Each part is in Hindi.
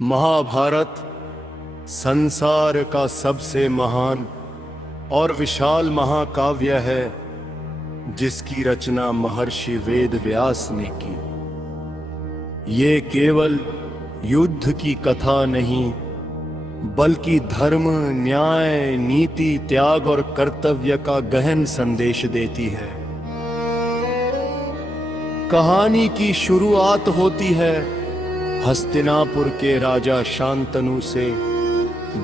महाभारत संसार का सबसे महान और विशाल महाकाव्य है जिसकी रचना महर्षि वेद व्यास ने की। ये केवल युद्ध की कथा नहीं बल्कि धर्म, न्याय, नीति, त्याग और कर्तव्य का गहन संदेश देती है। कहानी की शुरुआत होती है हस्तिनापुर के राजा शांतनु से,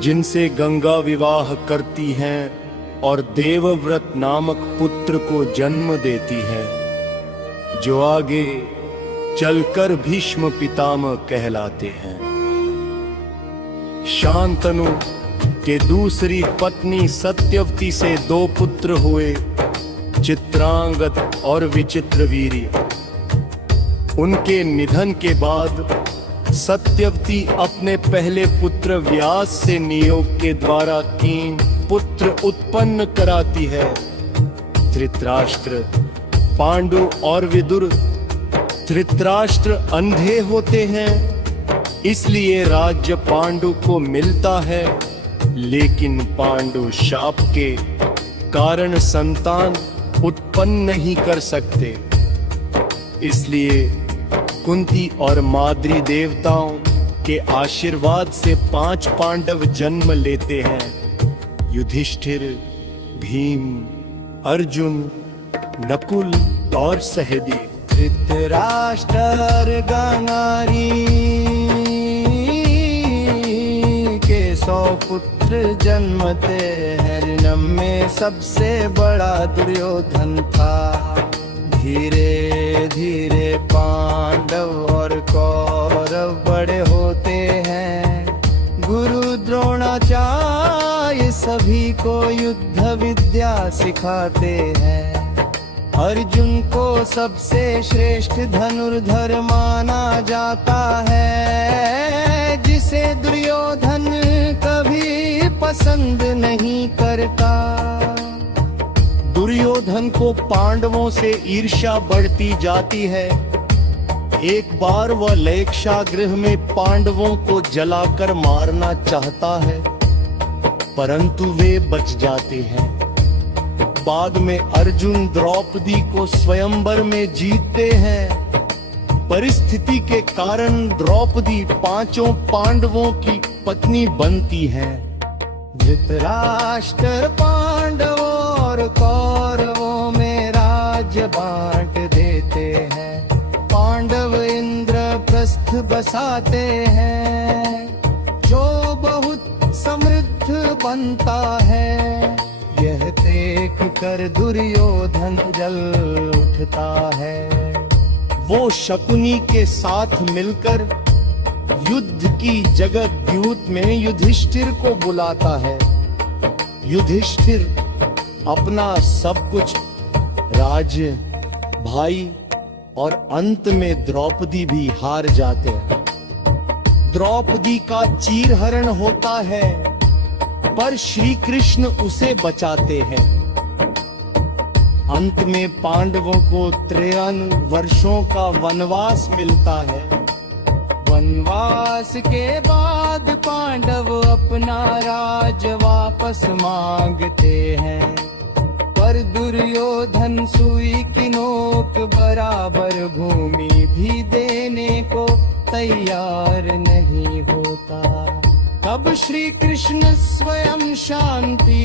जिनसे गंगा विवाह करती हैं और देवव्रत नामक पुत्र को जन्म देती है, जो आगे चलकर भीष्म पितामह कहलाते हैं। शांतनु के दूसरी पत्नी सत्यवती से 2 पुत्र हुए, चित्रांगद और विचित्रवीर्य। उनके निधन के बाद सत्यवती अपने पहले पुत्र व्यास से नियोग के द्वारा 3 पुत्र उत्पन्न कराती है, धृतराष्ट्र, पांडु और विदुर। धृतराष्ट्र अंधे होते हैं, इसलिए राज्य पांडु को मिलता है, लेकिन पांडु शाप के कारण संतान उत्पन्न नहीं कर सकते। इसलिए कुंती और माद्री देवताओं के आशीर्वाद से 5 पांडव जन्म लेते हैं, युधिष्ठिर, भीम, अर्जुन, नकुल और सहदेव। धृतराष्ट्र गांधारी के 100 पुत्र जन्मते हैं। ऋणम में सबसे बड़ा दुर्योधन था। धीरे धीरे पांडव और कौरव बड़े होते हैं। गुरु द्रोणाचार्य सभी को युद्ध विद्या सिखाते हैं। अर्जुन को सबसे श्रेष्ठ धनुर्धर माना जाता है, जिसे दुर्योधन कभी पसंद नहीं करता। दुर्योधन को पांडवों से ईर्ष्या बढ़ती जाती है। एक बार वह लैक्षागृह में पांडवों को जलाकर मारना चाहता है, परंतु वे बच जाते हैं। बाद में अर्जुन द्रौपदी को स्वयंवर में जीतते हैं। परिस्थिति के कारण द्रौपदी 5 पांडवों की पत्नी बनती है। धृतराष्ट्र पांडवों और कौरवों में राज्य बांट देते हैं। पांडव इंद्रप्रस्थ बसाते हैं, जो बहुत समृद्ध बनता है। यह देख कर दुर्योधन जल उठता है। वो शकुनी के साथ मिलकर युद्ध की जगद्यूत में युधिष्ठिर को बुलाता है। युधिष्ठिर अपना सब कुछ, राज्य, भाई और अंत में द्रौपदी भी हार जाते हैं। द्रौपदी का चीरहरण होता है, पर श्री कृष्ण उसे बचाते हैं। अंत में पांडवों को 53 वर्षों का वनवास मिलता है। वनवास के बाद पांडव अपना राज वापस मांगते हैं, पर दुर्योधन सुई की नोक बराबर भूमि भी देने को तैयार नहीं होता। तब श्री कृष्ण स्वयं शांति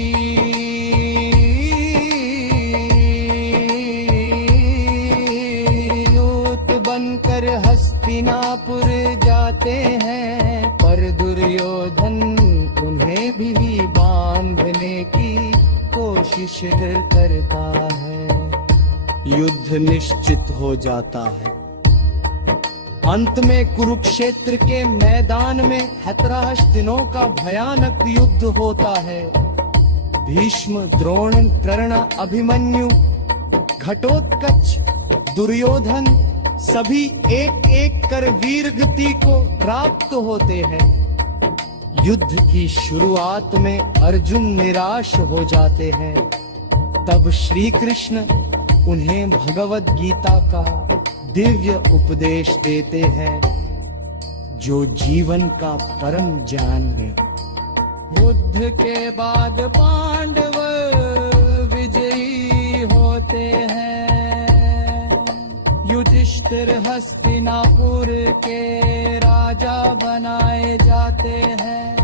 बनकर हस्तिनापुर जाते हैं, पर दुर्योधन उन्हें भी बांधने की कोशिश करता है। युद्ध निश्चित हो जाता है। अंत में कुरुक्षेत्र के मैदान में हतराहस्तिनों का भयानक युद्ध होता है। भीष्म, द्रोण, कर्ण, अभिमन्यु, घटोत्कच, दुर्योधन सभी एक एक कर वीरगति को प्राप्त होते हैं। युद्ध की शुरुआत में अर्जुन निराश हो जाते हैं। तब श्री कृष्ण उन्हें भगवद गीता का दिव्य उपदेश देते हैं, जो जीवन का परम ज्ञान है। बुद्ध के बाद पांडव विजयी होते हैं। युधिष्ठिर हस्तिनापुर के राजा बनाए जाते हैं।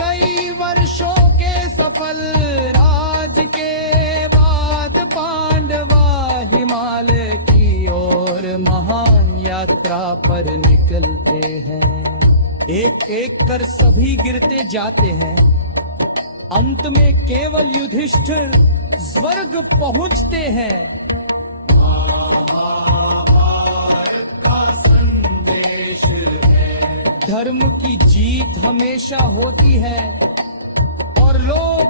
कई वर्षों के सफल राज के बाद पांडवा हिमालय की ओर महान यात्रा पर निकलते हैं। एक एक कर सभी गिरते जाते हैं। अंत में केवल युधिष्ठिर स्वर्ग पहुंचते हैं। महाभारत का संदेश है, धर्म की जीत हमेशा होती है और लोग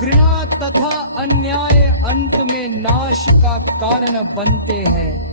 घृणा तथा अन्याय अंत में नाश का कारण बनते हैं।